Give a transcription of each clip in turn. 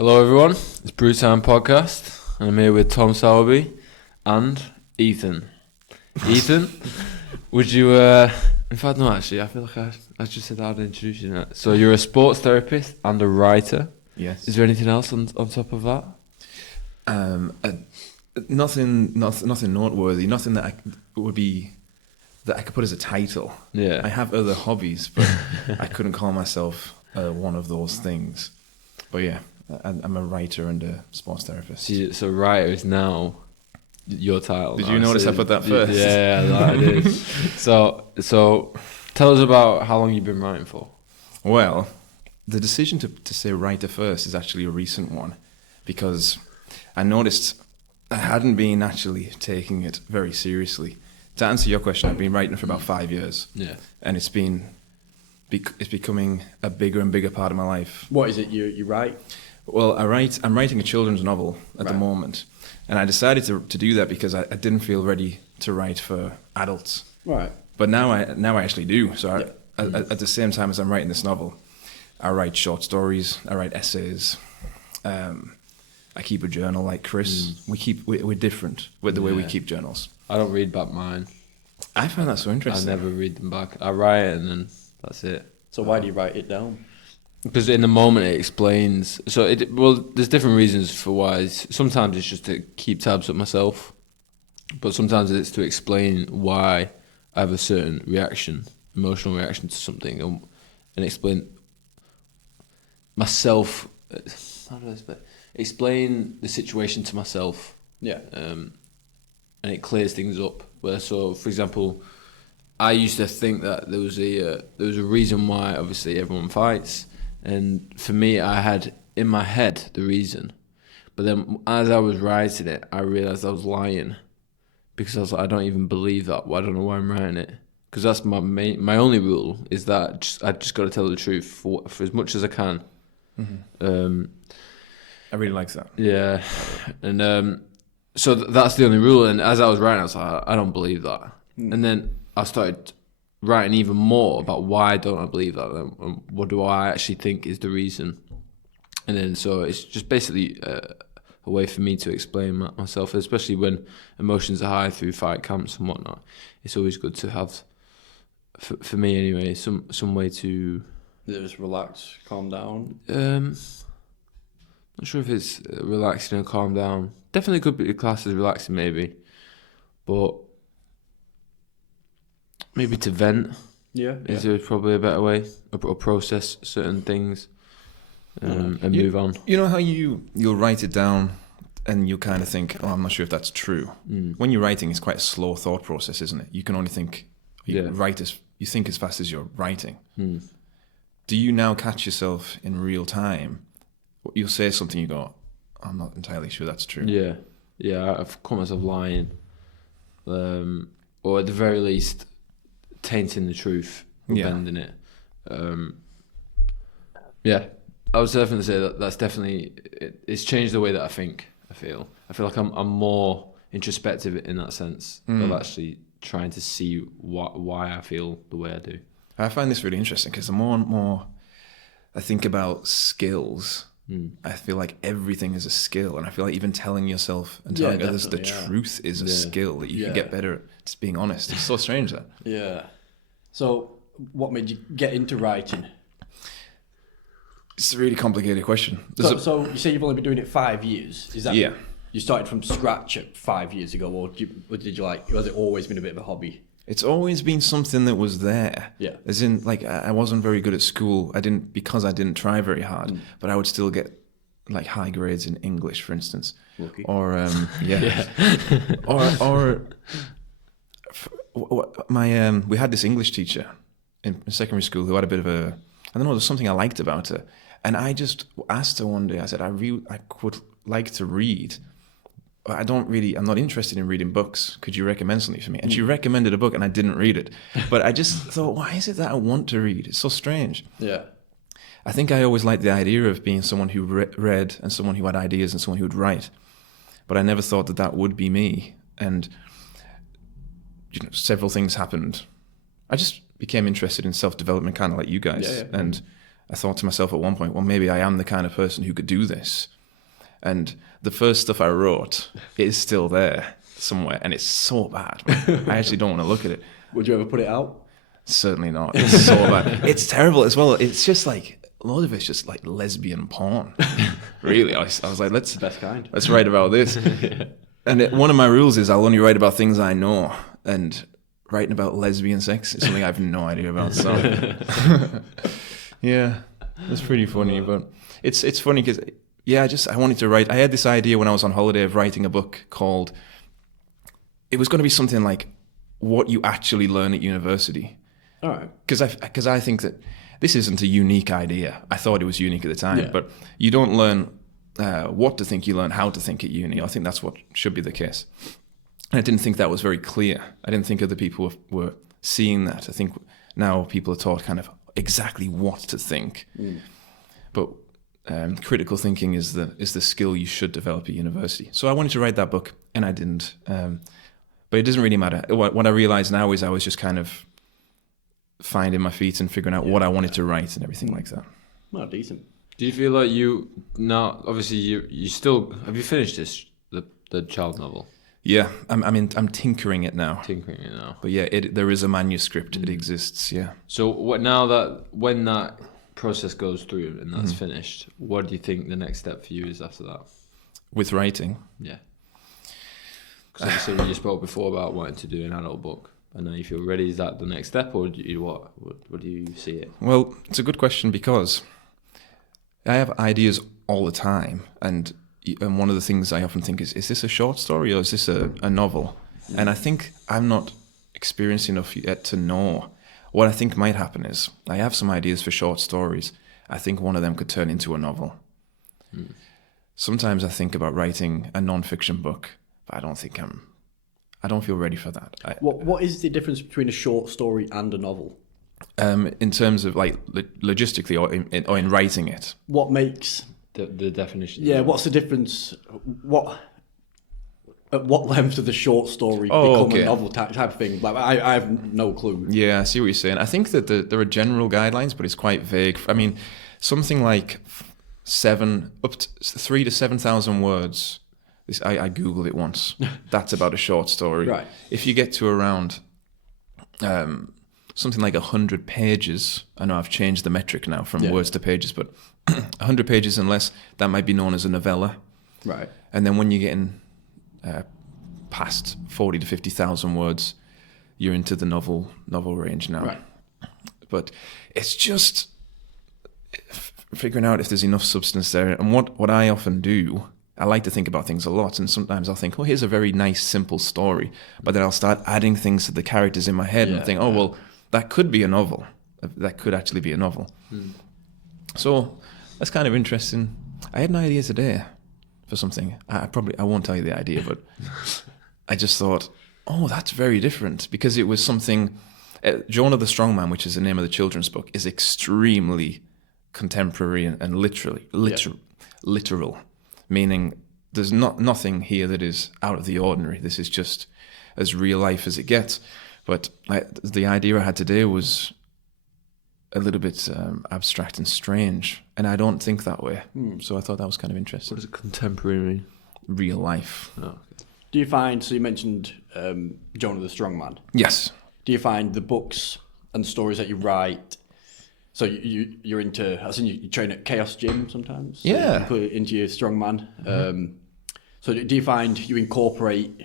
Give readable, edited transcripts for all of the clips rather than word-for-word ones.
Hello everyone, it's Brew Time Podcast, and I'm here with Tom Sowerby and Ethan. Ethan, would you, in fact no actually, I feel like I just said I'd introduce you now. So you're a sports therapist and a writer. Yes. Is there anything else on top of that? Nothing noteworthy, nothing that I could put as a title. Yeah. I have other hobbies, but I couldn't call myself one of those things. But yeah, I'm a writer and a sports therapist. So writer is now your title. Did you notice I put that first? Yeah, I did. So tell us about how long you've been writing for. Well, the decision to say writer first is actually a recent one, because I noticed I hadn't been actually taking it very seriously. To answer your question, I've been writing for about 5 years. Yeah. And it's becoming a bigger and bigger part of my life. What is it you write? Well, I'm writing a children's novel at the moment, and I decided to do that because I didn't feel ready to write for adults. Right. But now I actually do. So at the same time as I'm writing this novel, I write short stories, I write essays, I keep a journal like Chris. We're different with the way we keep journals. I don't read back mine. I find that so interesting. I never read them back. I write it and then that's it. So why do you write it down? Because in the moment it explains. There's different reasons for why. Sometimes it's just to keep tabs with myself, but sometimes it's to explain why I have a certain reaction, emotional reaction to something, and explain myself. How do I explain the situation to myself? Yeah. And it clears things up. So, for example, I used to think that there was a reason why obviously everyone fights, and for me, I had in my head the reason, but then as I was writing it, I realized I was lying, because I was like, I don't even believe that. Well, I don't know why I'm writing it, because that's my only rule is that I just got to tell the truth for as much as I can. Mm-hmm. I really like that. Yeah, and so that's the only rule. And as I was writing, I was like, I don't believe that. And then I started writing even more about why don't I believe that, and what do I actually think is the reason. And then so it's just basically a way for me to explain myself, especially when emotions are high through fight camps and whatnot. It's always good to have, for me anyway, some way to Just relax, calm down. Not sure if it's relaxing and calm down. Definitely could be classed as relaxing, maybe, but maybe to vent. Yeah. Is there probably a better way, or process certain things, and move on. You know how you'll write it down and you kind of think, oh, I'm not sure if that's true. When you're writing, it's quite a slow thought process, isn't it? You can only think, you think as fast as you're writing. Do you now catch yourself in real time? You'll say something, you go, I'm not entirely sure that's true. Yeah, I've caught myself lying, or at the very least, tainting the truth, or bending it. I would definitely say that's definitely it's changed the way that I think. I feel like I'm more introspective in that sense of actually trying to see why I feel the way I do. I find this really interesting because the more and more I think about skills, I feel like everything is a skill, and I feel like even telling yourself and telling others the truth is a skill that you can get better at. Just being honest. It's so strange that. Yeah. So, what made you get into writing? It's a really complicated question. So you say you've only been doing it 5 years. Is that you started from scratch 5 years ago, or did you has it always been a bit of a hobby? It's always been something that was there. Yeah. As in, like, I wasn't very good at school. I didn't try very hard, but I would still get like high grades in English, for instance. Lucky. Or we had this English teacher in secondary school who had a bit of a, I don't know, there's something I liked about her, and I just asked her one day. I said, I would like to read. I'm not interested in reading books. Could you recommend something for me? And she recommended a book, and I didn't read it. But I just thought, why is it that I want to read? It's so strange. Yeah. I think I always liked the idea of being someone who read and someone who had ideas and someone who would write. But I never thought that would be me. And several things happened. I just became interested in self-development, kind of like you guys. Yeah. And I thought to myself at one point, well, maybe I am the kind of person who could do this. And the first stuff I wrote is still there somewhere, and it's so bad. I actually don't want to look at it. Would you ever put it out? Certainly not. It's so bad. It's terrible as well. It's just like, a lot of it's just like lesbian porn. Really, I was like, let's Best kind. let's write about this. And one of my rules is I'll only write about things I know. And writing about lesbian sex is something I have no idea about. So yeah, that's pretty funny. But it's funny because I wanted to write. I had this idea when I was on holiday of writing a book called. It was going to be something like what you actually learn at university. All right. Because I think that this isn't a unique idea. I thought it was unique at the time, but you don't learn what to think. You learn how to think at uni. I think that's what should be the case. And I didn't think that was very clear. I didn't think other people were seeing that. I think now people are taught kind of exactly what to think. But critical thinking is the skill you should develop at university. So I wanted to write that book, and I didn't. But it doesn't really matter. What I realize now is I was just kind of finding my feet and figuring out what I wanted to write and everything like that. Well, decent. Do you feel like you now? Obviously, you still have you finished the child novel? Yeah, I'm tinkering it now. Tinkering it now. But yeah, there is a manuscript. It exists. Yeah. So when that process goes through and that's finished, what do you think the next step for you is after that? With writing. Yeah. Because obviously you spoke before about wanting to do an adult book, and now you feel ready. Is that the next step, or do you what do you see it? Well, it's a good question because I have ideas all the time, and one of the things I often think is this a short story or is this a novel? And I think I'm not experienced enough yet to know. What I think might happen is I have some ideas for short stories. I think one of them could turn into a novel. Sometimes I think about writing a non-fiction book, but I don't feel ready for that. What is the difference between a short story and a novel? In terms of like logistically or in writing it. What makes the definition? Yeah, what's the difference? At what length does the short story become a novel type of thing? Like I have no clue. Yeah, I see what you're saying. I think that there are general guidelines, but it's quite vague. I mean, something like 3,000 to 7,000 words. I googled it once. That's about a short story. Right. If you get to around something like 100 pages, I know I've changed the metric now from words to pages, but 100 pages and less, that might be known as a novella. Right. And then when you're getting past 40 to 50,000 words, you're into the novel range now. Right. But it's just figuring out if there's enough substance there. And what I often do, I like to think about things a lot, and sometimes I'll think, oh, here's a very nice, simple story. But then I'll start adding things to the characters in my head and think, oh, well, that could be a novel. That could actually be a novel. So that's kind of interesting. I had an idea today for something. I won't tell you the idea, but I just thought, oh, that's very different, because it was something. Jonah the Strongman, which is the name of the children's book, is extremely contemporary and literal, meaning there's nothing here that is out of the ordinary. This is just as real life as it gets. But the idea I had today was a little bit abstract and strange, and I don't think that way. So I thought that was kind of interesting. What does contemporary mean? Real life. Oh, okay. Do you find, so you mentioned Jonah the Strongman. Yes. Do you find the books and stories that you write, so you're into, as in you train at Chaos Gym sometimes? So Yeah. you put it into your strongman. So do you find you incorporate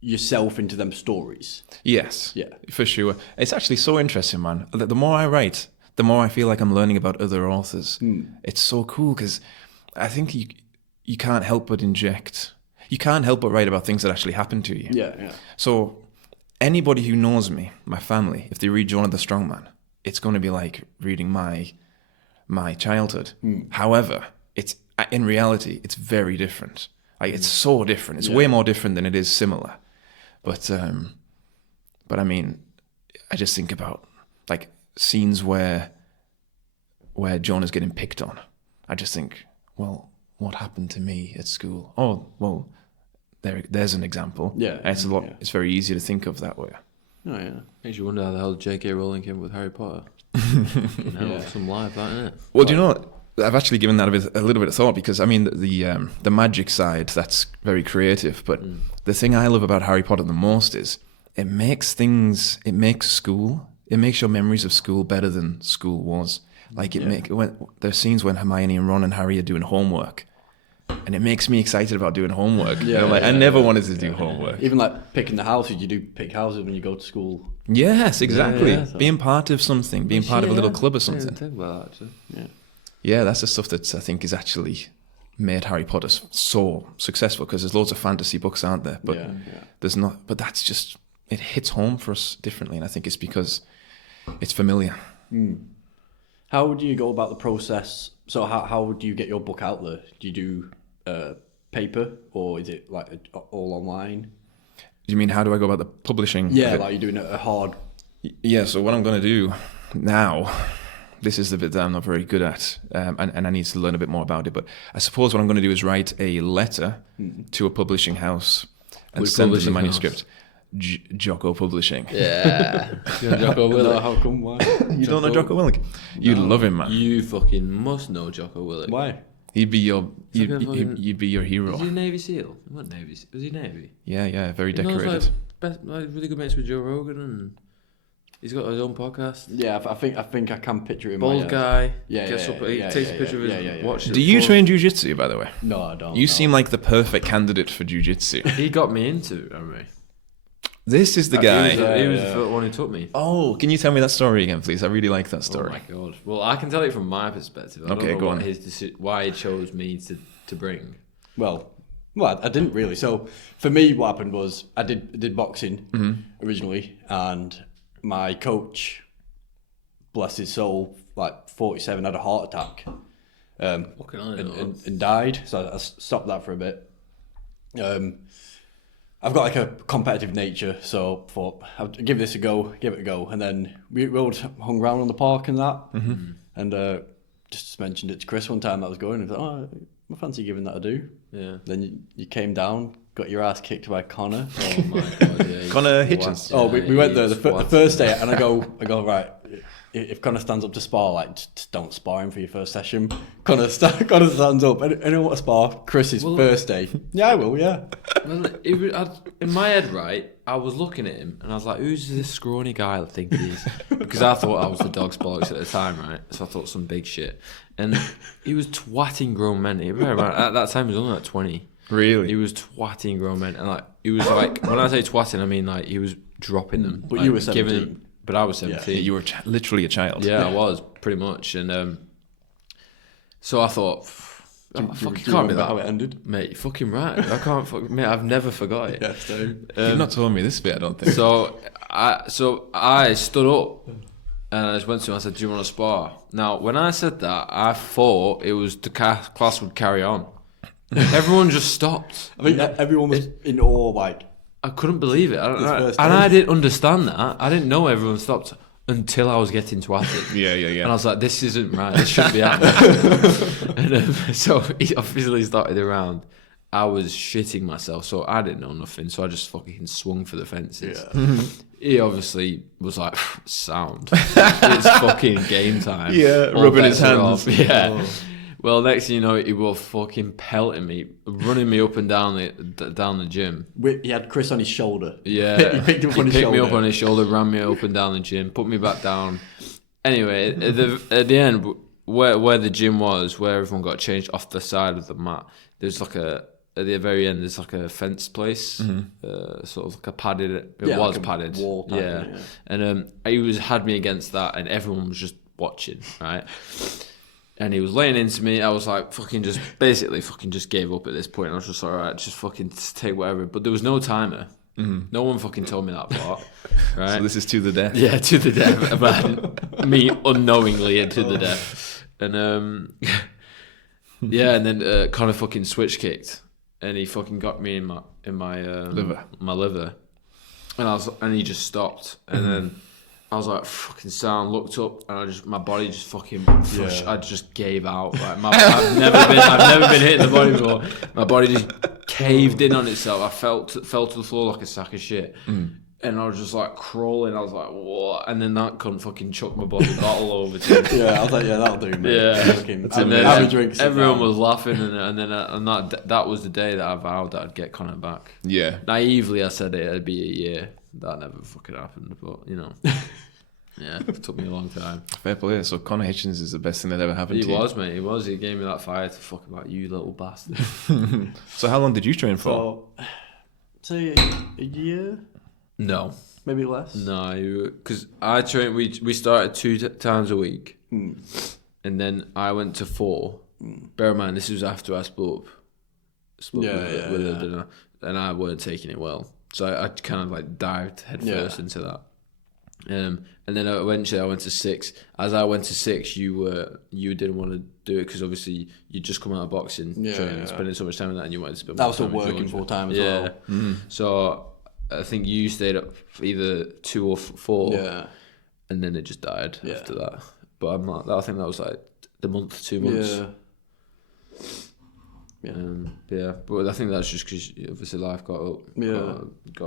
yourself into them stories? Yes. Yeah. For sure. It's actually so interesting, man. The more I write, the more I feel like I'm learning about other authors. It's so cool because I think you can't help but inject. You can't help but write about things that actually happened to you. Yeah. So anybody who knows me, my family, if they read Jonah the Strongman, it's going to be like reading my childhood. However, in reality, it's very different. Like it's so different. It's way more different than it is similar. But I mean, I just think about like scenes where Jonah's getting picked on. I just think, well, what happened to me at school? Oh, well, there's an example. Yeah. And it's very easy to think of that way. Oh, yeah. Makes you wonder how the hell J.K. Rowling came with Harry Potter. Some life, that, isn't it? Well, do you know what? I've actually given that a little bit of thought because, I mean, the magic side, that's very creative. But the thing I love about Harry Potter the most is it makes your memories of school better than school was. Like, there's scenes when Hermione and Ron and Harry are doing homework. And it makes me excited about doing homework. I never wanted to do homework. Even like picking the houses, you do pick houses when you go to school. Yes, exactly. Yeah. Being part of something, being part of a little club or I didn't something. think about that, actually. Yeah, that's the stuff that I think is actually made Harry Potter so successful, because there's loads of fantasy books, aren't there? But there's not. But that's just, it hits home for us differently, and I think it's because it's familiar. How do you go about the process? So how do you get your book out there? Do you do paper, or is it like all online? Do you mean how do I go about the publishing? Yeah, like you're doing a hard... Yeah, so what I'm going to do now, this is the bit that I'm not very good at, and I need to learn a bit more about it, but I suppose what I'm going to do is write a letter to a publishing house and Which send them the publishing manuscript. Jocko Publishing. Yeah. You know Jocko No, Willett? how come? Why? You don't know Jocko Willink? You'd love him, man. You fucking must know Jocko Willett. Why? He'd be your fucking- you'd be your hero. Was he a Navy SEAL? He wasn't Navy. Was he Navy? Yeah, very He knows, decorated. like really good mates with Joe Rogan, and he's got his own podcast. Yeah, I think I can picture him. Bald guy. Yeah, Gets yeah, up, yeah, he yeah, takes yeah, a picture yeah, of his yeah, yeah. watch. Do you train jiu-jitsu, by the way? No, I don't. You seem like the perfect candidate for jiu-jitsu. He got me into it, remember? This is the guy. He was the first one who took me. Oh, can you tell me that story again, please? I really like that Oh story. my god! Well, I can tell it from my perspective. I Okay, don't know go what on. why he chose me to bring. Well, I didn't really. So for me, what happened was I did boxing originally, and my coach, bless his soul, like 47, had a heart attack, Fucking hell, and died. So I stopped that for a bit. I've got like a competitive nature, so I thought I'll give it a go, and then we all hung around on the park and that, and just mentioned it to Chris one time that I was going, and I thought, oh, I fancy giving that a do. Yeah. Then you came down, got your ass kicked by Connor. Oh my god! Yeah, Connor Hitchens. Oh, we went there the first day, and I go right. If Connor stands up to spar, like just don't spar him for your first session. Connor stands up. Anyone want to spar? Chris's first day. Yeah, I will. Yeah. Well, in my head, right, I was looking at him and I was like, "Who's this scrawny guy I think he is?" Because I thought I was the dog's bollocks at the time, right? So I thought some big shit, and he was twatting grown men. At that time, he was only like 20. Really? He was twatting grown men, and like he was like, when I say twatting, I mean like he was dropping them. But like, you were 17. But I was 17. Yeah, you were literally a child. Yeah, I was pretty much, and so I thought, fuck, it can't be that. How it ended? Mate, you're fucking right. I can't. Mate, I've never forgot it. Yeah, so You've not told me this bit, I don't think. So I stood up and I just went to him. I said, "Do you want to spar?" Now, when I said that, I thought it was the class would carry on. Everyone just stopped. I think everyone was in awe, like. I couldn't believe it. first And time. I didn't understand that. I didn't know everyone stopped until I was getting twatted. Yeah. And I was like, this isn't right. This shouldn't be happening. And so he obviously started around. I was shitting myself, so I didn't know nothing. So I just fucking swung for the fences. Yeah. He obviously was like, sound. It's fucking game time. Yeah, All rubbing his bets are hands. off. Yeah. Well, next thing you know, he was fucking pelting me, running me up and down the gym. He had Chris on his shoulder. Yeah, He picked him up on his picked shoulder. me up on his shoulder, ran me up and down the gym, put me back down. Anyway, at the end, where the gym was, where everyone got changed off the side of the mat, there's like at the very end, there's like a fenced place, sort of like a padded. It was like a padded. wall type yeah. thing, yeah. And he had me against that, and everyone was just watching, right? And he was laying into me. I was like, just gave up at this point. I was just like, all right, just take whatever. But there was no timer. No one fucking told me that part. Right? So this is to the death. Yeah, to the death. But me unknowingly to the death. And yeah, and then Connor fucking switch kicked, and he fucking got me in my Liver. my liver, and he just stopped, and then. I was like, fucking sound, looked up, and my body just fucking, I just gave out. Like I've never been hit in the body before. My body just caved in on itself. I fell to the floor like a sack of shit. And I was just like crawling. I was like, what? And then that cunt fucking chucked my bloody bottle over to me. Yeah, I was like, yeah, that'll do, mate. Yeah. Fucking, And then have a drink, sit everyone down. was laughing, and that was the day that I vowed that I'd get Connor back. Yeah. Naively, I said it'd be a year. That never fucking happened, but you know, yeah, it took me a long time. Fair play. So Connor Hitchens is the best thing that ever happened He to you. was, mate. He was. He gave me that fire to fuck about you, little bastard. So how long did you train for? So, say a year, No, maybe less. no, because I trained. We started 2 times a week, Mm. and then I went to 4. Bear in mind, this was after I split up. Yeah, with yeah. her, didn't I? And I weren't taking it well, so I kind of like dived headfirst into that. And then eventually I went to 6. As I went to 6, you didn't want to do it because obviously you just come out of boxing training, and spending so much time on that, and you wanted to spend. I was more still time with working Georgia. full time as well. So I think you stayed up for either 2 or 4. Yeah. And then it just died Yeah. after that. But I'm not. I think that was like the month, 2 months. Yeah. But I think that's just because obviously life got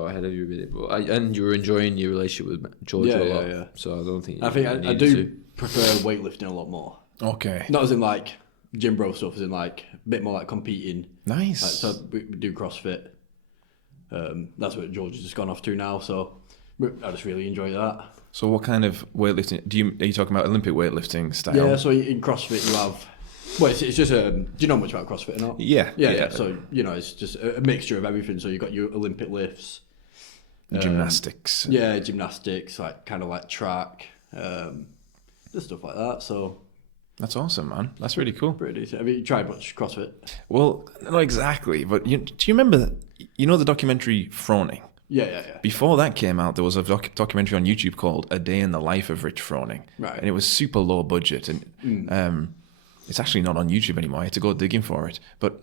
ahead of you a bit. But and you were enjoying your relationship with Georgia a lot. Yeah. So I don't think. I think you I needed do to. prefer weightlifting a lot more. Okay. Not as in like gym bro stuff, as in like a bit more like competing. Nice. Like, so we do CrossFit. That's what George's just gone off to now. So I just really enjoy that. So what kind of weightlifting are you talking about? Olympic weightlifting style? Yeah. So in CrossFit you have. Well, it's just do you know much about CrossFit or not? Yeah. Yeah. So it's just a mixture of everything. So you got your Olympic lifts, Gymnastics. gymnastics, like kind of like track, just stuff like that. So That's awesome, man. That's really cool. pretty decent. Have you tried much CrossFit? Well, not exactly, but do you remember? You know the documentary Froning? Yeah. Before that came out, there was a documentary on YouTube called "A Day in the Life of Rich Froning," Right. and it was super low budget, and it's actually not on YouTube anymore. I had to go digging for it, but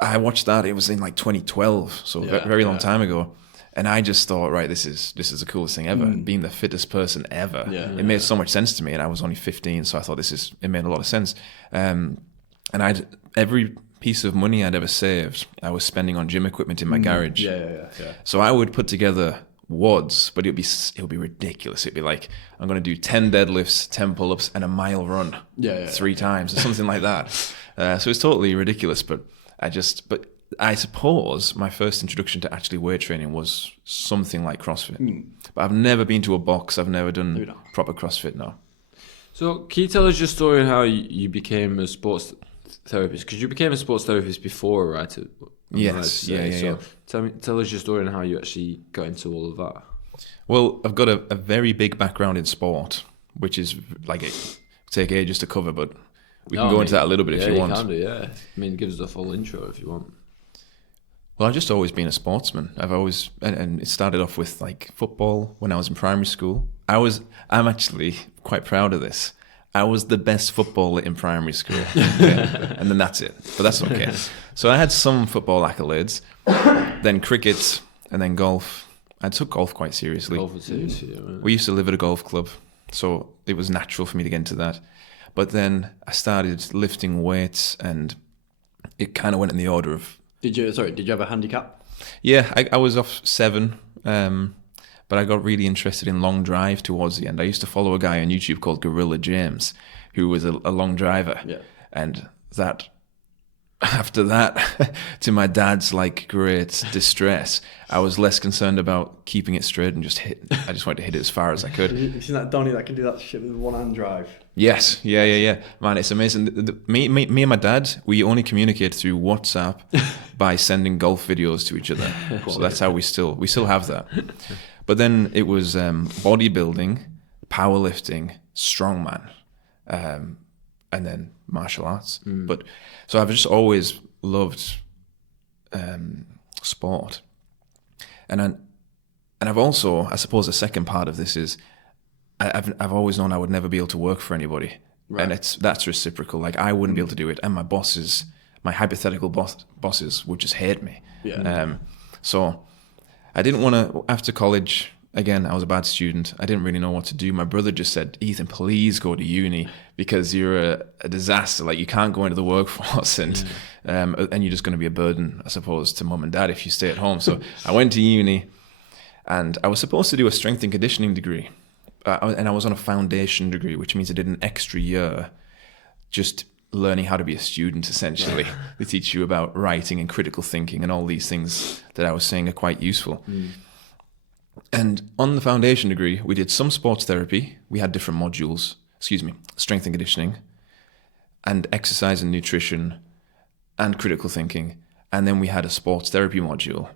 I watched that. It was in like 2012, so very long time ago, and I just thought, right, this is the coolest thing ever. Being the fittest person ever, it made so much sense to me, and I was only 15, so I thought it made a lot of sense. And every piece of money I'd ever saved, I was spending on gym equipment in my garage. Yeah. So I would put together WODs, but it would be ridiculous. It'd be like, I'm going to do 10 deadlifts, 10 pull-ups, and a mile run 3 times or something like that. So it's totally ridiculous, but I suppose my first introduction to actually weight training was something like CrossFit. But I've never been to a box. I've never done proper CrossFit, no. So can you tell us your story on how you became a sports therapist? Because you became a sports therapist before, right? Yes. Yeah. So tell us your story on how you actually got into all of that. Well, I've got a very big background in sport, which is like take ages to cover, but we can go into that a little bit if you want. Can do, yeah. I mean, give us the full intro if you want. Well, I've just always been a sportsman. I've always, and it started off with like football when I was in primary school. I'm actually quite proud of this. I was the best footballer in primary school. And then that's it. But that's okay. So I had some football accolades, then cricket, and then golf. I took golf quite seriously. Golf was serious, yeah, right? We used to live at a golf club, so it was natural for me to get into that. But then I started lifting weights, and it kind of went in the order of... Did you have a handicap? Yeah, I was off 7, but I got really interested in long drive towards the end. I used to follow a guy on YouTube called Gorilla James, who was a long driver. Yeah. And after that, to my dad's like great distress, I was less concerned about keeping it straight and I just wanted to hit it as far as I could. Have you seen that Donny that can do that shit with one hand drive? Yes, yeah. Man, it's amazing. Me and my dad, we only communicate through WhatsApp by sending golf videos to each other. So that's how we still have that. But then it was bodybuilding, powerlifting, strongman, and then martial arts. But so I've just always loved sport, and I've also, I suppose, the second part of this is I've always known I would never be able to work for anybody, and that's reciprocal. Like I wouldn't be able to do it, and my hypothetical bosses would just hate me. Yeah. So I didn't want to, after college, again, I was a bad student. I didn't really know what to do. My brother just said, Ethan, please go to uni because you're a disaster. Like you can't go into the workforce and you're just going to be a burden, I suppose, to mum and dad if you stay at home. So I went to uni And I was supposed to do a strength and conditioning degree. And I was on a foundation degree, which means I did an extra year just learning how to be a student, essentially. They teach you about writing and critical thinking and all these things that I was saying are quite useful. And on the foundation degree, we did some sports therapy. We had different modules, strength and conditioning, and exercise and nutrition, and critical thinking. And then we had a sports therapy module.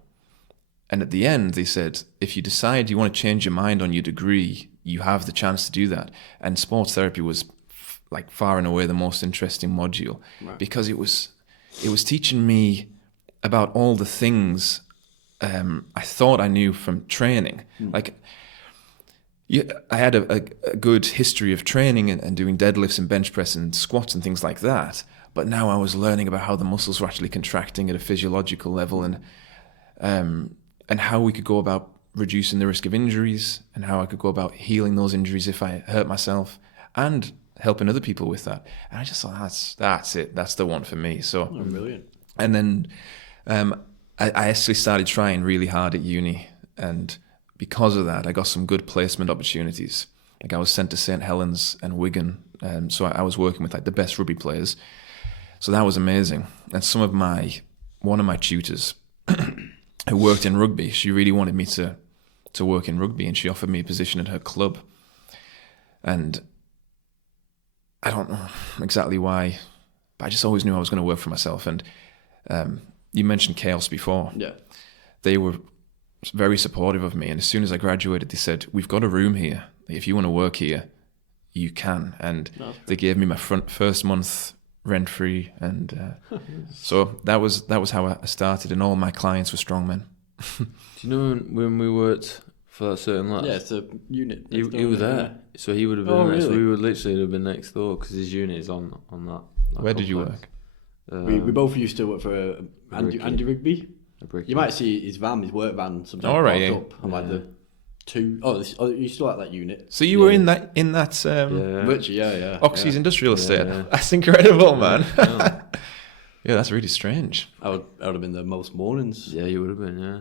And at the end, they said, if you decide you want to change your mind on your degree, you have the chance to do that. And sports therapy was like far and away the most interesting module, because it was teaching me about all the things I thought I knew from training. Like, I had a good history of training and doing deadlifts and bench press and squats and things like that. But now I was learning about how the muscles were actually contracting at a physiological level, and how we could go about reducing the risk of injuries, and how I could go about healing those injuries if I hurt myself, and helping other people with that. And I just thought, that's it. That's the one for me. So, brilliant. And then I actually started trying really hard at uni, and because of that, I got some good placement opportunities. Like, I was sent to St. Helens and Wigan, so I was working with like the best rugby players. So that was amazing. And one of my tutors who worked in rugby, she really wanted me to work in rugby, and she offered me a position at her club. And I don't know exactly why, but I just always knew I was going to work for myself. And you mentioned Chaos before. Yeah. They were very supportive of me. And as soon as I graduated, they said, we've got a room here. If you want to work here, you can. And they gave me my first month rent-free. And so that was how I started. And all my clients were strongmen. Do you know when we worked for that certain lad? Yeah, it's a unit. He was there, so he would have been. Oh, next. really? We would literally have been next door because his unit is on that. Where did you complex. work? We both used to work for Andy Rigby. You might see his work van, sometimes parked up on like the two. You still at that unit? So you were in that Virtually, yeah. Oxy's industrial estate. Yeah. That's incredible, man. Yeah, that's really strange. I would have been there most mornings. Yeah, you would have been. Yeah.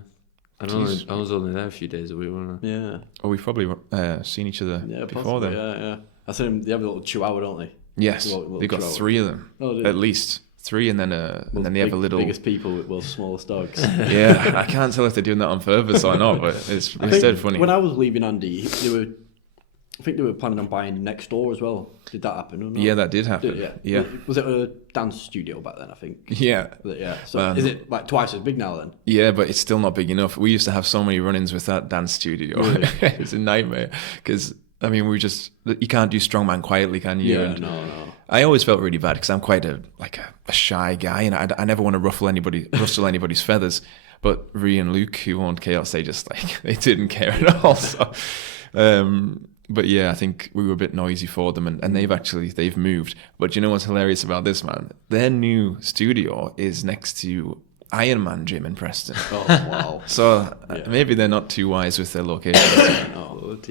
I was only there a few days a week, wasn't I? Yeah. Oh, we've probably seen each other before possibly, then. Yeah. I seen them. They have a little chihuahua, don't they? Yes, Little they've got chihuahua. 3 of them, at least 3, and then they have a little. Biggest people with world's smallest dogs. Yeah, I can't tell if they're doing that on purpose or not, but it's dead funny. When I was leaving Andy, I think they were planning on buying next door as well. Did that happen? Or not? Yeah, that did happen. Yeah. Was it a dance studio back then? I think. Yeah. Yeah. So is it like twice as big now then? Yeah, but it's still not big enough. We used to have so many run-ins with that dance studio. Really? It's a nightmare because you can't do strongman quietly, can you? Yeah. And No. I always felt really bad because I'm quite a shy guy, and I never want to rustle anybody's feathers. But Rhea and Luke, who owned Chaos, they didn't care at all. So, but yeah, I think we were a bit noisy for them, and they've moved. But you know what's hilarious about this, man? Their new studio is next to Iron Man gym in Preston. Oh wow! So maybe they're not too wise with their location.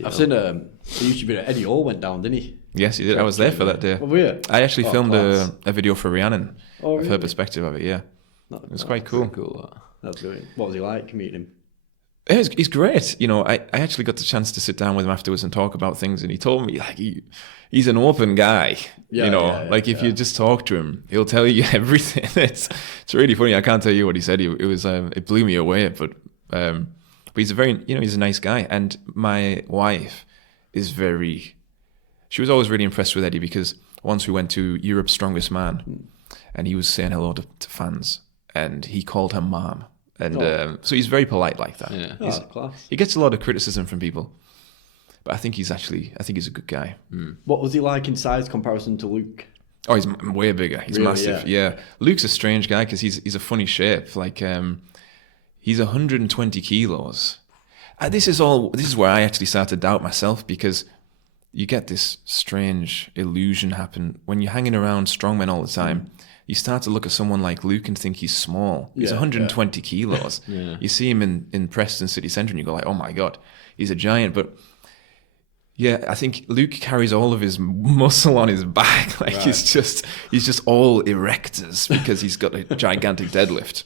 I've seen there used to be Eddie Hall went down, didn't he? Yes, he did. I was there for that day. Oh, were you? I actually filmed class. a video for Rhiannon of really? her perspective of it. Yeah, it was quite cool. That's brilliant. What was he like meeting him? He's great. You know, I actually got the chance to sit down with him afterwards and talk about things, and he told me he's an open guy. If you just talk to him, he'll tell you everything. It's really funny. I can't tell you what he said. It blew me away. But he's he's a nice guy. And my wife she was always really impressed with Eddie because once we went to Europe's Strongest Man, and he was saying hello to fans, and he called her mom. And so he's very polite like that. Yeah. Class. He gets a lot of criticism from people, but I think he's a good guy. What was he like in size comparison to Luke? Oh, he's way bigger. He's really, massive. Yeah. Luke's a strange guy because he's a funny shape. Like he's 120 kilos. This is where I actually start to doubt myself because you get this strange illusion happen when you're hanging around strongmen all the time. You start to look at someone like Luke and think he's small. He's 120 kilos. Yeah. You see him in Preston City Centre and you go like, oh my God, he's a giant. But yeah, I think Luke carries all of his muscle on his back. Like he's just all erectors because he's got a gigantic deadlift.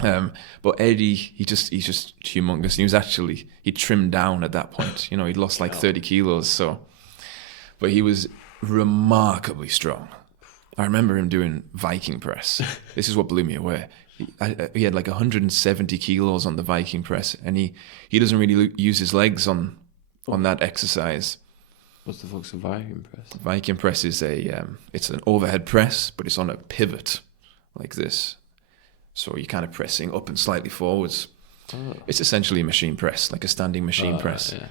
But Eddie, he's just humongous. He trimmed down at that point. You know, he'd lost like 30 kilos. So, but he was remarkably strong. I remember him doing Viking press. This is what blew me away. He had like 170 kilos on the Viking press, and he doesn't really use his legs on that exercise. What's the fuck's a Viking press? Viking press is it's an overhead press, but it's on a pivot like this. So you're kind of pressing up and slightly forwards. Oh. It's essentially a machine press, like a standing machine press. Yeah.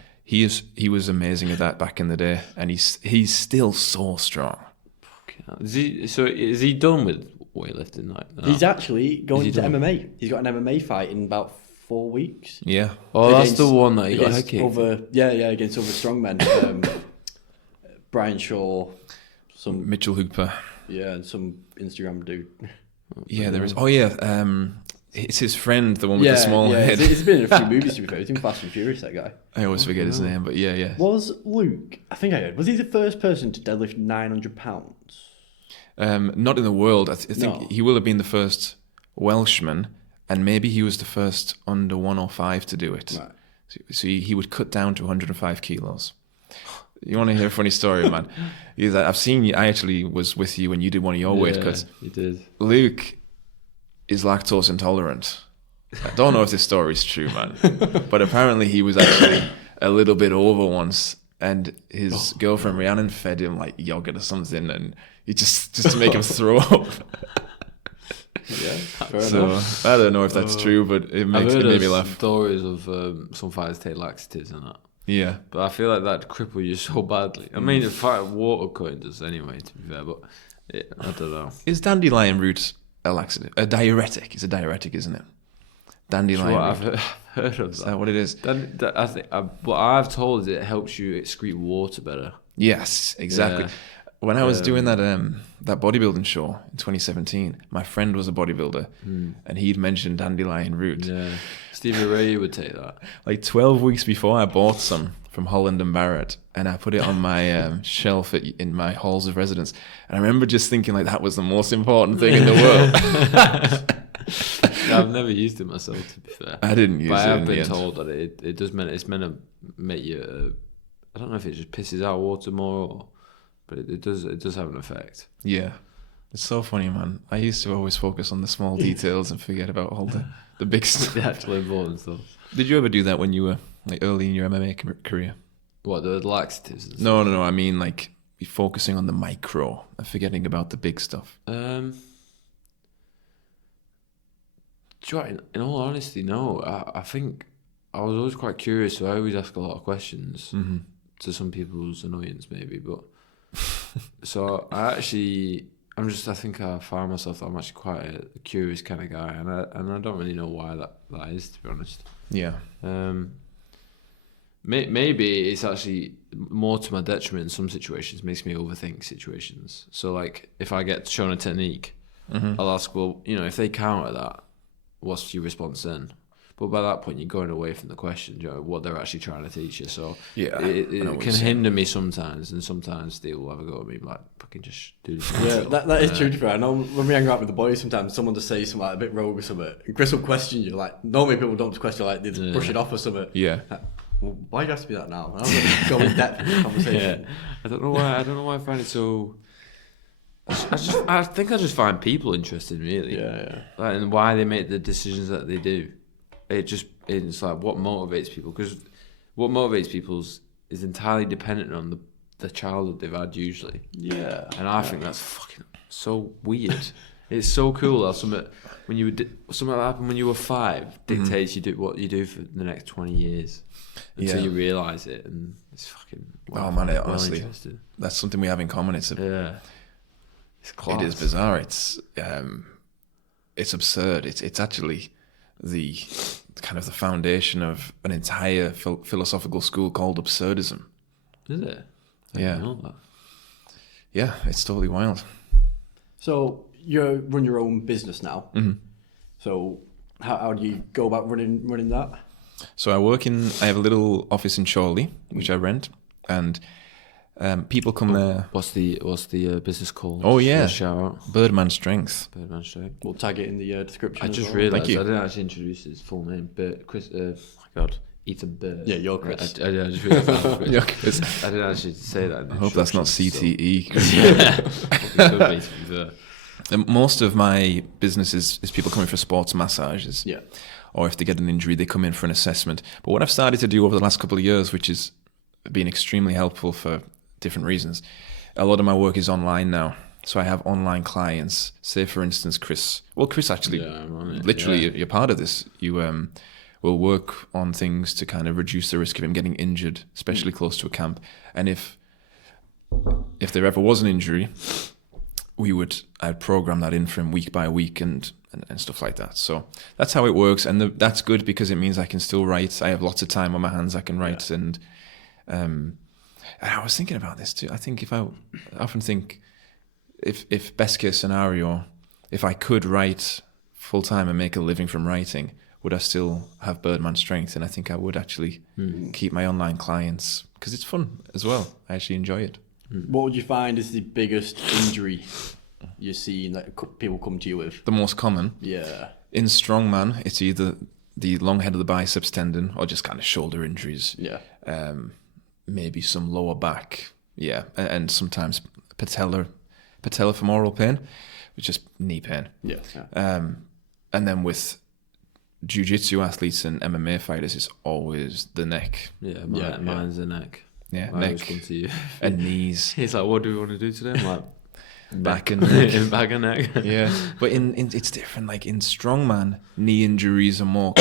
He was amazing at that back in the day, and he's still so strong. Is he done with weightlifting? Like, no. He's actually going to MMA. He's got an MMA fight in about 4 weeks. Yeah. Oh, that's the one that he got head kicked. Against other strongmen. Brian Shaw, some Mitchell Hooper. Yeah, and some Instagram dude. Yeah, there is. Oh yeah, it's his friend, the one with the small head. He's been in a few movies to be fair. He's in Fast and Furious, that guy. I always forget his name, but yeah. Was Luke? I think I heard. Was he the first person to deadlift 900 pounds? Not in the world. I think he will have been the first Welshman, and maybe he was the first under 105 to do it. Right. So he would cut down to 105 kilos. You want to hear a funny story, man? I've seen you. I actually was with you when you did one of your weight cuts. You did. Luke is lactose intolerant. I don't know if this story is true, man, but apparently he was actually a little bit over once, and his girlfriend Rhiannon fed him like yogurt or something, and he just to make him throw up. Yeah, fair enough. I don't know if that's true, but it made me laugh. Stories of some fighters take laxatives and that. Yeah, but I feel like that'd cripple you so badly. I mean, water cutting does anyway, to be fair, but I don't know. Is dandelion root a laxative? A diuretic? It's a diuretic, isn't it? Dandelion root. I've heard of that. Is that what it is? I think what I've told is it helps you excrete water better. Yes, exactly. Yeah. When I was doing that bodybuilding show in 2017, my friend was a bodybuilder, and he'd mentioned dandelion root. Yeah. Stevie Ray would take that. Like 12 weeks before, I bought some from Holland and Barrett, and I put it on my shelf in my halls of residence. And I remember just thinking like that was the most important thing in the world. I've never used it myself, to be fair. I didn't use it. But I have been told that it does it's meant to make you. I don't know if it just pisses out water more, but it does have an effect. Yeah. It's so funny, man. I used to always focus on the small details and forget about all the big stuff. The actual important stuff. Did you ever do that when you were like early in your MMA career? What, the laxatives and stuff? No. I mean, like, focusing on the micro and forgetting about the big stuff. In all honesty, no. I think I was always quite curious, so I always ask a lot of questions to some people's annoyance, maybe. But so I think I find myself that I'm actually quite a curious kind of guy, and I don't really know why that is, to be honest. Yeah. Maybe it's actually more to my detriment in some situations. Makes me overthink situations. So like if I get shown a technique, I'll ask, well, if they counter that, what's your response then? But by that point, you're going away from the question, what they're actually trying to teach you. So yeah, it can hinder me sometimes, and sometimes they will have a go at me like, fucking just do this. Yeah, that is true to be fair. I know when we hang out with the boys, sometimes someone just says something like a bit rogue or something, and Chris will question you. Like, normally people don't just question, like, they just brush it off or something. Yeah. Well, why do you have to be that now? I'm going to go in depth in the conversation. Yeah. I don't know why I find it so... I think I just find people interesting, really. Yeah. Like, and why they make the decisions that they do. It's like what motivates people, because what motivates people is entirely dependent on the childhood they've had usually. Yeah. And I think that's fucking so weird. It's so cool how something that happened when you were 5 dictates you do what you do for the next 20 years until you realise it, and it's fucking. Wow, man, honestly, that's something we have in common. It's class. It is bizarre. It's absurd. It's actually the kind of the foundation of an entire philosophical school called absurdism. Is it? I Yeah. didn't know that. Yeah, it's totally wild. So you run your own business now. Mm-hmm. So how do you go about running that? So I have a little office in Chorley, which I rent, and People come there. What's the business called? Oh, yeah. Shout out. Birdman Strength. Birdman Strength. We'll tag it in the description. I as just well. realised Thank you. I didn't actually introduce his full name, but Chris. Oh my God, Ethan Bird. Yeah, you're Chris. I just realised I'm Chris. You're Chris. I didn't actually say that. In the I hope that's not introduction, CTE. so- It could be, to be fair. And most of my business is people coming for sports massages. Yeah. Or if they get an injury, they come in for an assessment. But what I've started to do over the last couple of years, which has been extremely helpful for different reasons, a lot of my work is online now. So I have online clients. Say, for instance, Chris. Well, Chris, actually, Yeah, I'm on it. literally, Yeah. you're part of this. You will work on things to kind of reduce the risk of him getting injured, especially close to a camp. And if there ever was an injury, I'd program that in for him week by week and stuff like that. So that's how it works, and that's good because it means I can still write. I have lots of time on my hands. I can write, and I was thinking about this too. I think I often think if best case scenario, if I could write full time and make a living from writing, would I still have Birdman Strength? And I think I would actually keep my online clients because it's fun as well. I actually enjoy it. What would you find is the biggest injury you're seeing that people come to you with? The most common Yeah. in strongman, it's either the long head of the biceps tendon or just kind of shoulder injuries. Yeah. Maybe some lower back, and sometimes patellofemoral pain, which is knee pain. Yeah. And then with jiu-jitsu athletes and MMA fighters, it's always the neck. Yeah, Yeah, mine's the neck. Yeah, I always neck come to you. and knees, He's like, "What do we want to do today?" I'm like, back and neck. back and neck. Yeah, but in it's different. Like in strongman, knee injuries are more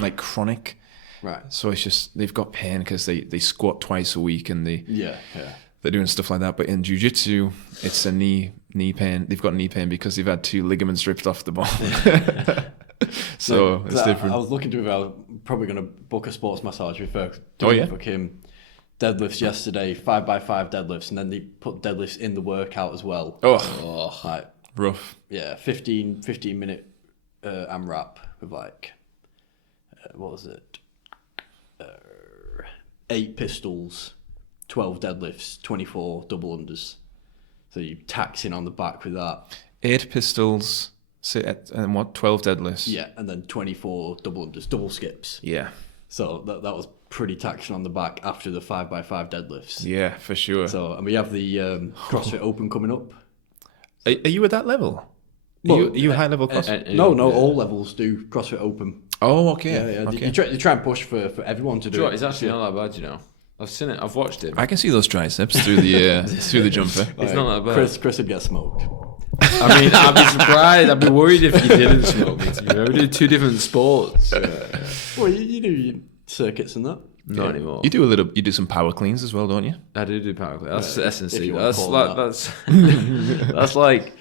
like chronic. Right. So it's just they've got pain because they squat twice a week and Yeah. they're doing stuff like that. But in jiu-jitsu, it's a knee pain. They've got knee pain because they've had 2 ligaments ripped off the bone. So it's different. I was looking to if I was probably going to book a sports massage with her. Oh, yeah? Fucking deadlifts yesterday, 5x5 deadlifts, and then they put deadlifts in the workout as well. Oh, Like, rough. yeah, 15 minute AMRAP with like, what was it? 8 pistols, 12 deadlifts, 24 double unders. So you taxing on the back with that. 8 pistols, and what? 12 deadlifts. Yeah, and then 24 double unders, double skips. Yeah. So that was pretty taxing on the back after the 5x5 deadlifts. Yeah, for sure. So, and we have the CrossFit Open coming up. Are you at that level? Well, are you high level CrossFit? No, all levels do CrossFit Open. Oh, okay. Yeah. Okay. They try and push for everyone to do it. It's actually not that bad, you know. I've seen it. I've watched it. I can see those triceps through the through the jumper. It's not that bad. Chris would get smoked. I mean, I'd be surprised. I'd be worried if you didn't smoke me. To be fair. We do 2 different sports. Well, you do your circuits and that. Not anymore. You do some power cleans as well, don't you? I do power clean. That's If SNC. you wanna That's call like it that's that's like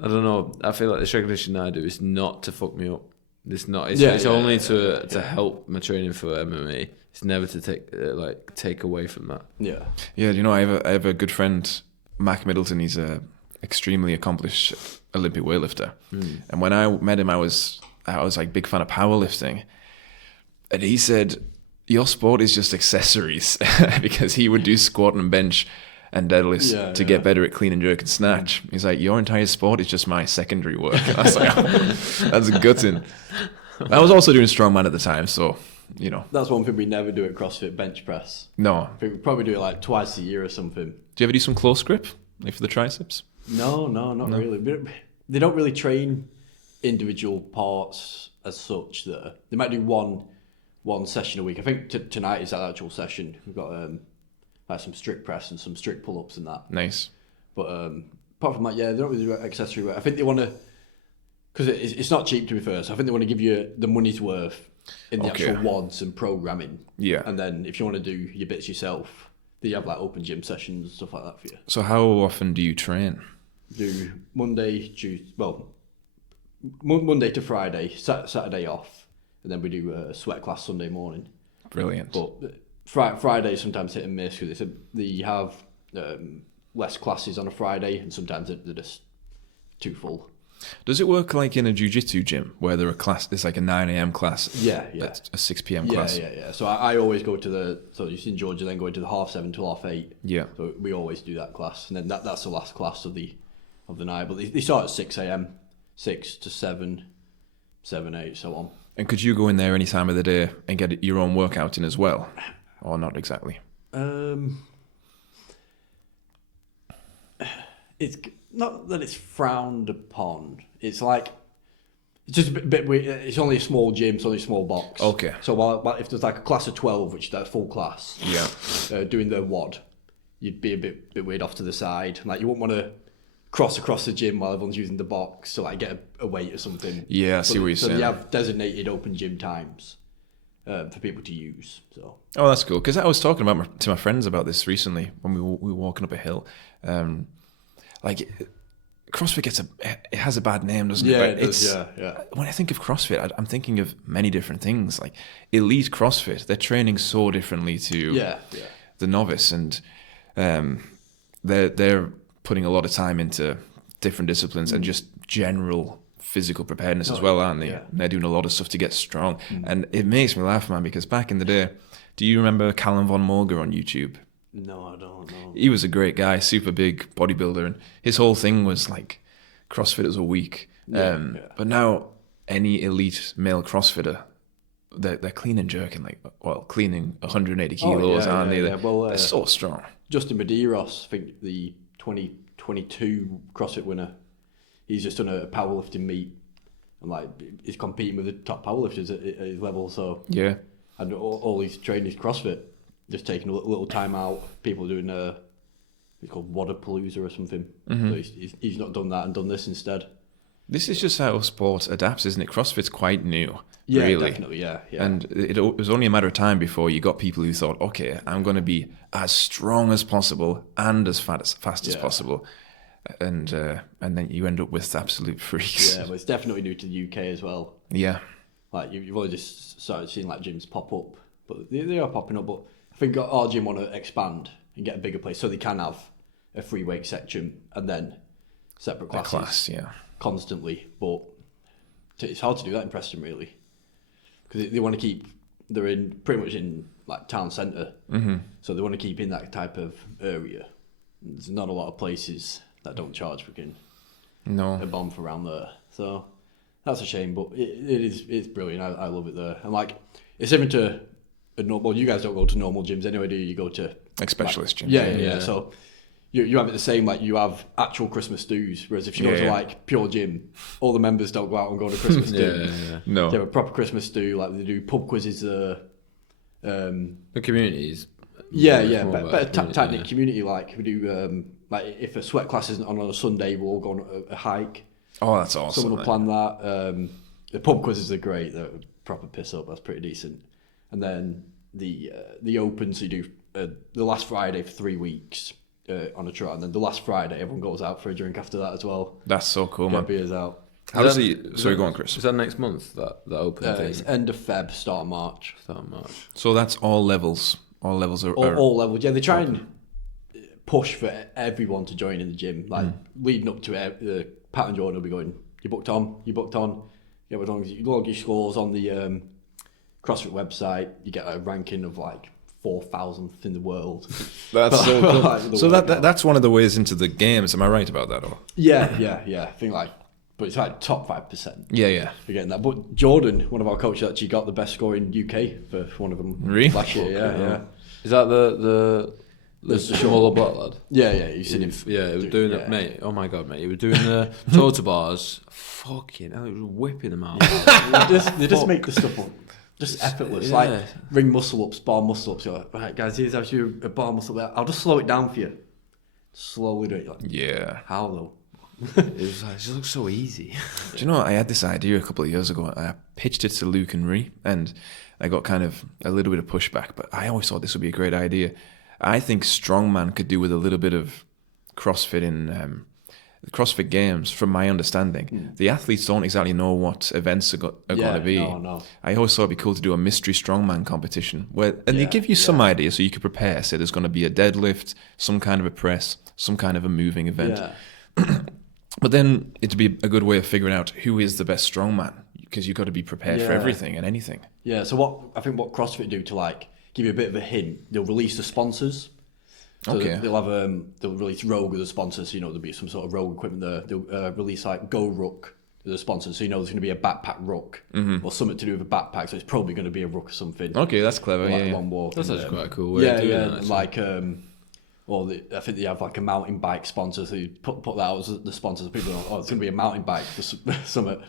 I don't know. I feel like the strength conditioning I do is not to fuck me up. It's not. It's only to help my training for MMA. It's never to take away from that. Yeah. Yeah, you know, I have a good friend, Mac Middleton. He's a extremely accomplished Olympic weightlifter. And when I met him, I was like big fan of powerlifting. And he said, "Your sport is just accessories," because he would do squat and bench and deadlifts to get better at clean and jerk and snatch. He's like, "Your entire sport is just my secondary work." I was like, "That's gutting." I was also doing strongman at the time, so you know. That's one thing we never do at CrossFit, bench press. No. I think we probably do it like twice a year or something. Do you ever do some close grip, like for the triceps? No, not really. They don't really train individual parts as such. They might do one session a week. I think tonight is our actual session. We've got like some strict press and some strict pull-ups and that. Nice. But apart from that, they don't really do accessory work. I think they want to, because it's not cheap to be fair, so I think they want to give you the money's worth in the actual WODs and programming. Yeah. And then if you want to do your bits yourself, they have like open gym sessions and stuff like that for you. So how often do you train? Do Monday, Tuesday, Monday to Friday, Saturday off, and then we do a sweat class Sunday morning. Brilliant. But Friday sometimes hit and miss because they have less classes on a Friday, and sometimes they're just too full. Does it work like in a jiu-jitsu gym where there's like a 9 a.m. class? Yeah. A 6 p.m. class? Yeah. So I always go to so you see in Georgia, then going to the 7:30 till 8:30. Yeah. So we always do that class, and then that's the last class of the night. But they start at 6 a.m., 6 to 7, 7, 8, so on. And could you go in there any time of the day and get your own workout in as well? Or not exactly? It's not that it's frowned upon. It's like it's just a bit weird. It's only a small gym. It's only a small box. Okay. So while if there's like a class of 12, which is that full class, doing the WOD, you'd be a bit weird off to the side. Like you wouldn't want to cross across the gym while everyone's using the box to like get a weight or something. Yeah, I see what you're saying. So you have designated open gym times for people to use. So. Oh, that's cool. Because I was talking to my friends about this recently when we were walking up a hill. Like CrossFit it has a bad name, doesn't it? Yeah, But it does. Yeah. When I think of CrossFit, I'm thinking of many different things. Like elite CrossFit, they're training so differently to the novice, and they're putting a lot of time into different disciplines and just general physical preparedness as well, aren't they? Yeah. They're doing a lot of stuff to get strong, and it makes me laugh, man. Because back in the day, do you remember Callum Von Molger on YouTube? No, I don't know. He was a great guy, super big bodybuilder, and his whole thing was like CrossFitters a week. But now any elite male CrossFitter, they're clean and jerking cleaning 180 kilos, aren't they? Well, they're so strong. Justin Medeiros, I think the 2022 CrossFit winner, he's just done a powerlifting meet, and like he's competing with the top powerlifters at his level. So yeah, and all he's training is CrossFit. Just taking a little time out. People doing it's called Wadapalooza or something. So he's not done that and done this instead. This is just how sport adapts, isn't it? CrossFit's quite new, Yeah, really. definitely, yeah. And it was only a matter of time before you got people who thought, okay, I'm going to be as strong as possible and as fast as possible. And then you end up with absolute freaks. Yeah, but it's definitely new to the UK as well. Yeah. Like you've only just started seeing like gyms pop up, but they are popping up. But I think our gym want to expand and get a bigger place so they can have a free weight section and then separate classes constantly. But it's hard to do that in Preston, really, because they want to keep. They're in pretty much in like town centre, so they want to keep in that type of area. There's not a lot of places that don't charge for a bomb for around there, so that's a shame. But it's brilliant. I love it there, and like it's even to. Well, you guys don't go to normal gyms anyway, do you? You go to like specialist gyms. Yeah. So you have it the same, like you have actual Christmas do's, whereas if you go to like pure gym, all the members don't go out and go to Christmas do. No. They have a proper Christmas do, like they do pub quizzes. The communities. Better tight-knit community. Like we do, like if a sweat class isn't on a Sunday, we'll all go on a hike. Oh, that's awesome. Someone will plan that. The pub quizzes are great. They're proper piss up. That's pretty decent. And then the opens, you do the last Friday for 3 weeks on a trot, and then the last Friday everyone goes out for a drink after that as well. That's so cool, man. Get beers out. Sorry, go on, Chris. Is that next month, that open thing? It's end of Feb, start of March. So that's all levels. All levels are all levels. Yeah, they try and push for everyone to join in the gym. Like leading up to it, Pat and Jordan will be going, you booked on. Yeah, as long as you log your scores on the CrossFit website, you get a ranking of like 4,000th in the world. That's so cool. Like, so that's one of the ways into the games. Am I right about that? Or yeah. I think but it's like top 5%. Yeah. For getting that. But Jordan, one of our coaches, actually got the best score in UK for one of them really? last year. Yeah. Is that the smaller black lad? Yeah. You seen him? Yeah, he was doing it, mate. Oh my god, mate, he was doing the total bars. Fucking hell, he was whipping them out. They just make the stuff up. Just effortless, like ring muscle ups, bar muscle ups. You're like, right, guys, here's actually a bar muscle up. I'll just slow it down for you. Slowly do it. Like, yeah. How though? It just looks so easy. Do you know what? I had this idea a couple of years ago. I pitched it to Luke and Ree, and I got kind of a little bit of pushback, but I always thought this would be a great idea. I think strongman could do with a little bit of CrossFit in the CrossFit Games. From my understanding, the athletes don't exactly know what events are going to be. No. I always thought it'd be cool to do a mystery strongman competition they give you some idea so you could prepare. Say there's going to be a deadlift, some kind of a press, some kind of a moving event. But then it'd be a good way of figuring out who is the best strongman, because you've got to be prepared for Yeah. everything and anything. Yeah, so what CrossFit do to like give you a bit of a hint, they'll release the sponsors. So Okay. they'll release Rogue as a sponsor, so there'll be some sort of Rogue equipment there. They'll release like Go Ruck as a sponsor, so there's going to be a backpack ruck or something to do with a backpack. So it's probably going to be a ruck or something. Okay, that's clever. Like Yeah. one walk. That's and, actually quite a cool way of doing it. Actually. Like I think they have like a mountain bike sponsor, so you put that out as the sponsor. So people go, it's going to be a mountain bike for summit.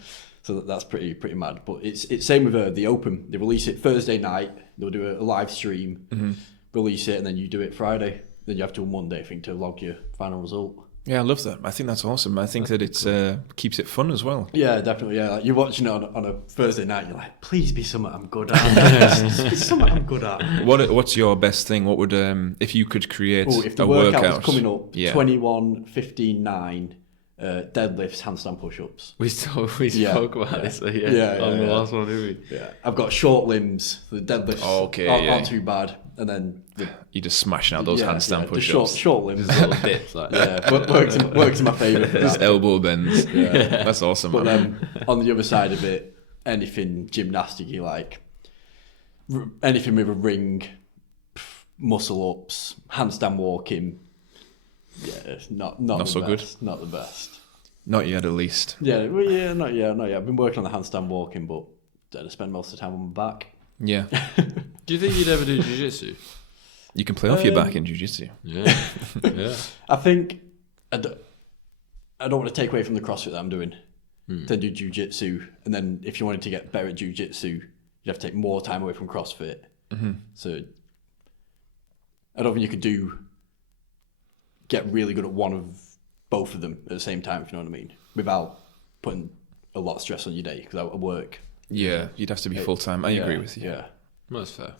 So that's pretty mad. But it's same with the Open. They release it Thursday night. They'll do a live stream, release it, and then you do it Friday. Then you have to Monday, I think, to log your final result. Yeah, I love that. I think that's awesome. I think that it's keeps it fun as well. Yeah, definitely. Yeah, like you're watching it on a Thursday night. You're like, please be something I'm good at. Be something I'm good at. What's your best thing? What would if you could create If the a workout workout was coming up, Yeah. 21, 15, 9, deadlifts, handstand push-ups. We spoke about this on the last one, didn't we? Yeah, I've got short limbs. The deadlifts aren't too bad, and then You're just smashing out those handstand the push-ups. short limbs. Little dips, like works in my favour. There's elbow bends. Yeah. That's awesome. But man. then on the other side of it, anything gymnastic-y, like anything with a ring, muscle ups, handstand walking. Yeah, it's not the so best, Not the best. Not yet, at least. Yeah, not yet. I've been working on the handstand walking, but I spend most of the time on my back. Yeah. Do you think you'd ever do jiu-jitsu? You can play off your back in jiu-jitsu. Yeah. Yeah. I think I don't want to take away from the CrossFit that I'm doing. Then do jiu-jitsu, and then if you wanted to get better at jiu-jitsu, you'd have to take more time away from CrossFit. So I don't think you could get really good at one of both of them at the same time, if you know what I mean, without putting a lot of stress on your day, because at work. Yeah, you'd have to be full-time. I agree with you. Yeah. That's fair.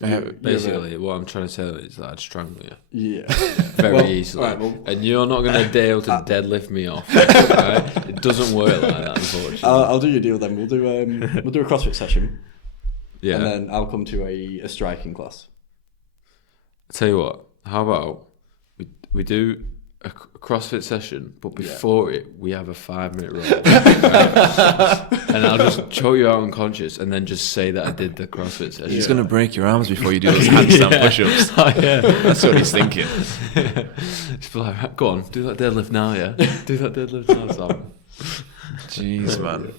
You- Basically, what I'm trying to say is that I'd strangle you Yeah. very easily. alright, well- and you're not going to be able to deadlift me off. Right? It doesn't work like that, unfortunately. I'll do your deal then. We'll do a CrossFit session, Yeah. and then I'll come to a striking class. Tell you what, how about we do a CrossFit session, but before it, we have a 5-minute roll. Right? And I'll just choke you out unconscious and then just say that I did the CrossFit session. He's going to break your arms before you do those handstand push-ups. Oh, yeah. That's what he's thinking. Just be like, go on, do that deadlift now, yeah? Do that deadlift now, Sam. Jeez, man.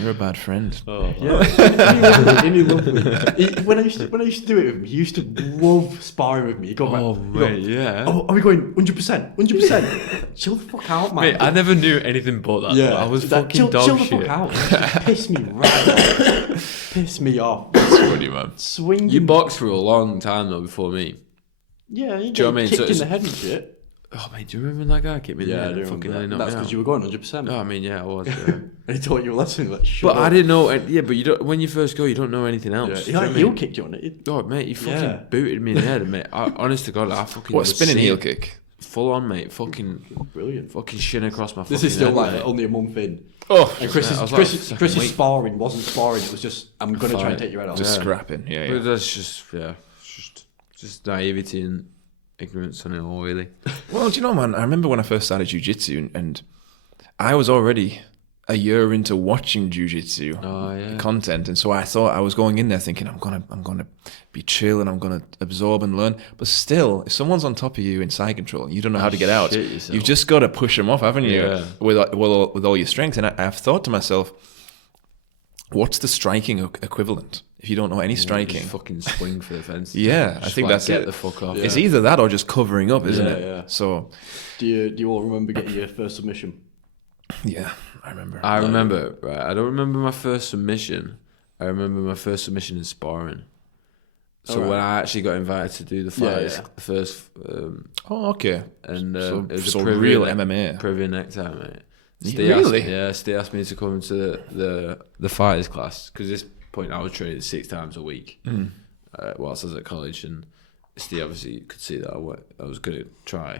You're a bad friend. Oh, Yeah, he loved me. When I used to do it with him, he used to love sparring with me. He'd go, mate, yeah. Oh, are we going 100%? 100%? Chill the fuck out, man. Mate, I never knew anything but that. Yeah, I was that- fucking chill, dog chill the shit. fuck out. It just pissed me right off. Piss me off. That's funny, man. Swinging. You boxed for a long time though before me. Yeah, you Do you know what I mean? kicked So in it's- the head and shit. Oh mate, do you remember when that guy kicked me in the Yeah, I head do and fucking remember nearly that. knocked That's me because out? you were going 100%. No, I mean, yeah, I was. Yeah. And he taught you a lesson. Like, shut But up. I didn't know. Yeah, but you don't. When you first go, you don't know anything else. Yeah, Do he you know like what I heel mean? kicked you on it. Oh mate, he fucking Yeah. booted me in the head, mate. Honest to God, I fucking What, was spinning seeing heel kick? full on, mate. Fucking Brilliant. shin across my. This fucking is still head, like mate. only a month in. Oh, And I was like, Chris's second week. sparring wasn't sparring. It was just, I'm going to try and Fight. take you right off. just Yeah. scrapping. Yeah, But yeah. that's just naivety and ignorance on it all, really. Well, do you know, man? I remember when I first started jiu-jitsu, and I was already a year into watching jiu-jitsu Oh yeah. content, and so I thought I was going in there thinking I'm gonna be chill and I'm gonna absorb and learn. But still, if someone's on top of you in side control and you don't know how to get out, Shit yourself. you've just got to push them off, haven't you? Yeah. With all your strength. And I've thought to myself, what's the striking equivalent if you don't know any striking? Just fucking swing for the fence. Yeah, I Just, think like, that's get it. the fuck off. It's either that or just covering up, isn't it? Yeah. So, Do you all remember getting your first submission? yeah, I remember. I remember, right? I don't remember my first submission. I remember my first submission in sparring. So Alright. when I actually got invited to do the fight, Yeah. the first, Oh, okay. and So it was a real MMA. Privy necktie, mate. Really? Steve asked me to come to the fighters class because at this point I was training 6 times a week whilst I was at college, and Steve obviously could see that I was going to try.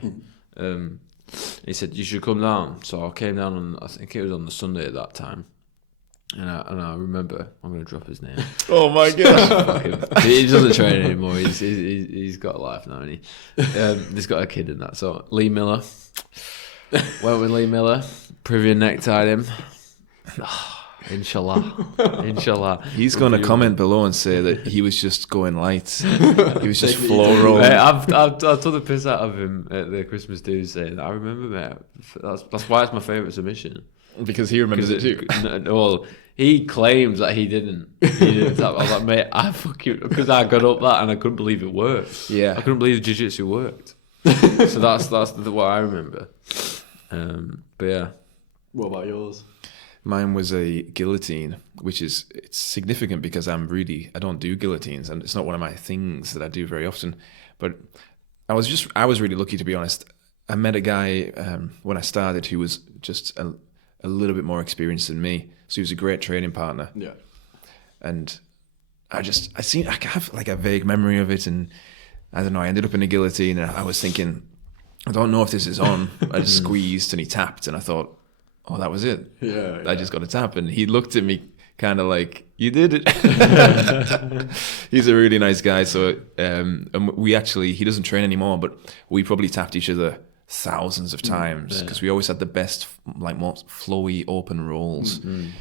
He said you should come down, so I came down on, I think it was on the Sunday at that time, and I remember, I'm going to drop his name. Oh my god. Fuck him. He doesn't train anymore. He's got a life now, and he's got a kid and that. So Lee Miller. Went with Lee Miller. Privian necktied him. Inshallah. He's going to comment below and say that he was just going light. He was just floor rolling. Mate, I've took the piss out of him at the Christmas do saying, I remember, mate. That's why it's my favourite submission. Because he remembers it too. Well, he claims that he didn't. I was like, mate, I fucking... Because I got up that and I couldn't believe it worked. Yeah. I couldn't believe jiu-jitsu worked. So that's what I remember. But yeah. What about yours? Mine was a guillotine, which it's significant because I don't do guillotines, and it's not one of my things that I do very often. But I was really lucky, to be honest. I met a guy when I started who was just a little bit more experienced than me, so he was a great training partner. Yeah. And I have like a vague memory of it, and I don't know. I ended up in a guillotine, and I was thinking, I don't know if this is on. I just squeezed, and he tapped, and I thought, oh, that was it. Yeah. I just got a tap. And he looked at me kind of like, you did it. He's a really nice guy. So and he doesn't train anymore, but we probably tapped each other thousands of times because we always had the best, like, more flowy, open rolls. He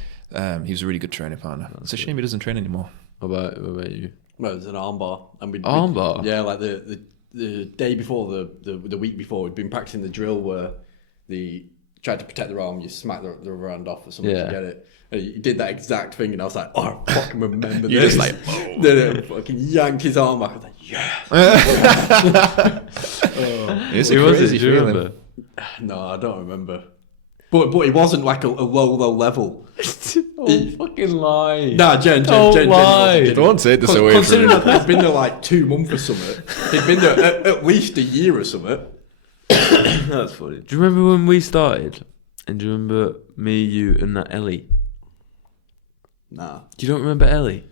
was a really good training partner. It's a shame he doesn't train anymore. What about you? Well, it was an armbar. And Armbar? Yeah, like the day before, the week before, we'd been practicing the drill where tried to protect their arm, you smack the other hand off or something to get it. And he did that exact thing, and I was like, oh, I fucking remember You're this. just like, whoa. Then fucking yanked his arm back. I was like, yeah. It's a crazy feeling. No, I don't remember. But it wasn't like a low level. Fucking lie. Nah, Jen lie. Don't take this away from considering me. that he'd been there like 2 months or something. He'd been there at least a year or something. That's funny. Do you remember when we started? And do you remember me, you, and that Ellie? Nah. You don't remember Ellie?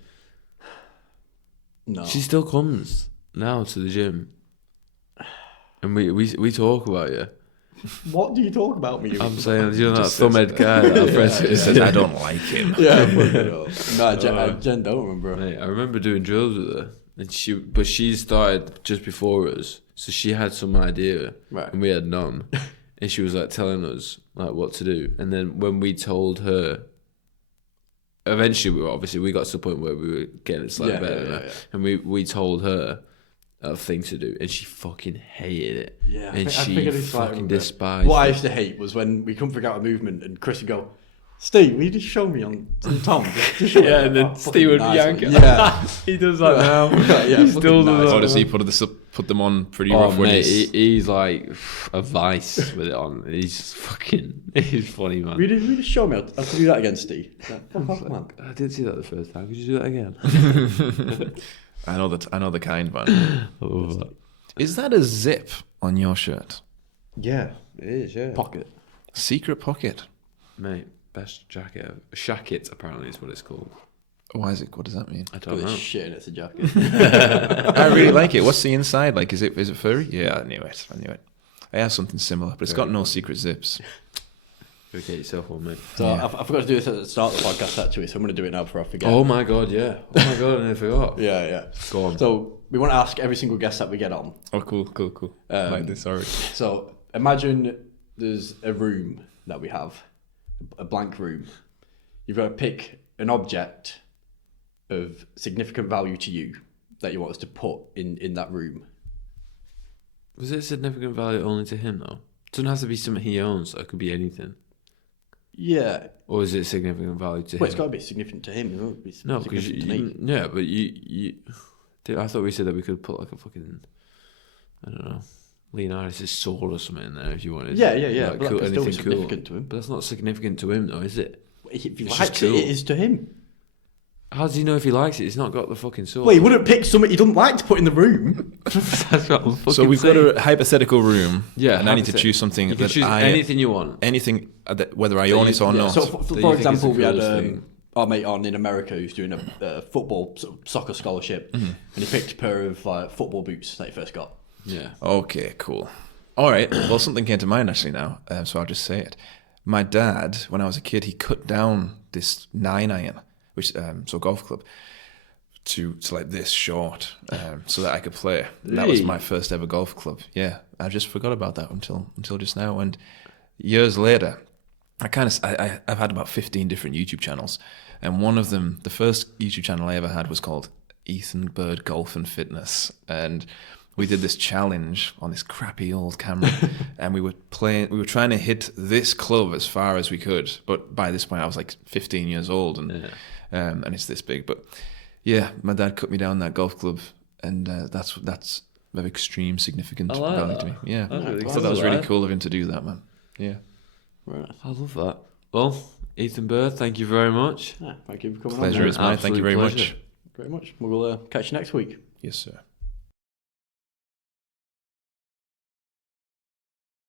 No. She still comes now to the gym. And we talk about you. What do you talk about me? I'm saying, you know, that Just says thumbhead guy that our friends He says, I don't like him. Yeah, no, Jen don't remember. Mate, I remember doing drills with her. And she started just before us. So she had some idea. Right. And we had none. And she was like telling us like what to do. And then when we told her, eventually we got to the point where we were getting slightly better. Yeah. And we told her a thing to do, and she fucking hated it. Yeah, and she fucking despised What I it. used to hate was when we couldn't figure out a movement, and Chris would go, "Steve, will you just show me on Tom?" Just show me." Yeah, and then Steve would yank it. Yeah, He does that now. Yeah, He still does Or that. does he put them on pretty Oh rough when mate, he's... he's like a vice with it on. He's funny, man. will you just show me how to do that again, Steve? Like, fuck off, man. I did see that the first time. Could you do that again? I know the kind, man. Is that a zip on your shirt? Yeah, it is. Yeah, Pocket. Secret pocket. mate, best jacket. Shacket apparently is what it's called. Why is it? What does that mean? I don't Put know. this shit in it's a jacket. I really like it. What's the inside like? Is it furry? Yeah, I knew it. I have something similar, but it's got no secret zips. Go get yourself one, mate. So Yeah. I forgot to do this at the start of the podcast actually, so I'm going to do it now before I forget. Oh my god, yeah. Oh my god, I nearly forgot. Yeah. Go on. So we want to ask every single guest that we get on. Oh, cool. I like this already. So imagine there's a room that we have, a blank room. You've got to pick an object of significant value to you that you want us to put in that room. Was it significant value only to him though? It doesn't have to be something he owns, so it could be anything. Yeah. Or is it significant value to Well, him? it's got to be significant to him. It won't be No, because significant to me. yeah, but you I thought we said that we could put like a fucking, I don't know, Leonardo's sword or something in there if you wanted. Yeah. Like, But cool, that can still be anything cool. significant to him. But that's not significant to him though, is it? If he It's likes just it, cool. it is to him. How does he know if he likes it? He's not got the fucking sword. Well, he wouldn't pick something he doesn't like to put in the room. That's what I'm fucking So we've saying. got a hypothetical room. Yeah, and I need to choose something You can that choose anything you want. anything that, whether I own it or not. So, That for you think is example, the we had coolest thing. our mate on in America who's doing a football soccer scholarship, and he picked a pair of football boots that he first got. Yeah. Okay, cool. All right. Well, something came to mind actually now, so I'll just say it. My dad, when I was a kid, he cut down this 9-iron, which so golf club, to like this short, so that I could play. And that was Really? my first ever golf club. Yeah, I just forgot about that until just now. And years later, I've had about 15 different YouTube channels, and one of them, the first YouTube channel I ever had, was called Ethan Bird Golf and Fitness, and we did this challenge on this crappy old camera, and we were trying to hit this club as far as we could, but by this point I was like 15 years old, and it's this big. But yeah, my dad cut me down that golf club, and that's of extreme significant value to me. Yeah, I thought that was really cool of him to do that, man. Yeah, right. I love that. Well, Ethan Bird, thank you very much. Yeah, thank you for coming pleasure on. is mine. Thank you very much. Very much. We'll catch you next week. Yes, sir.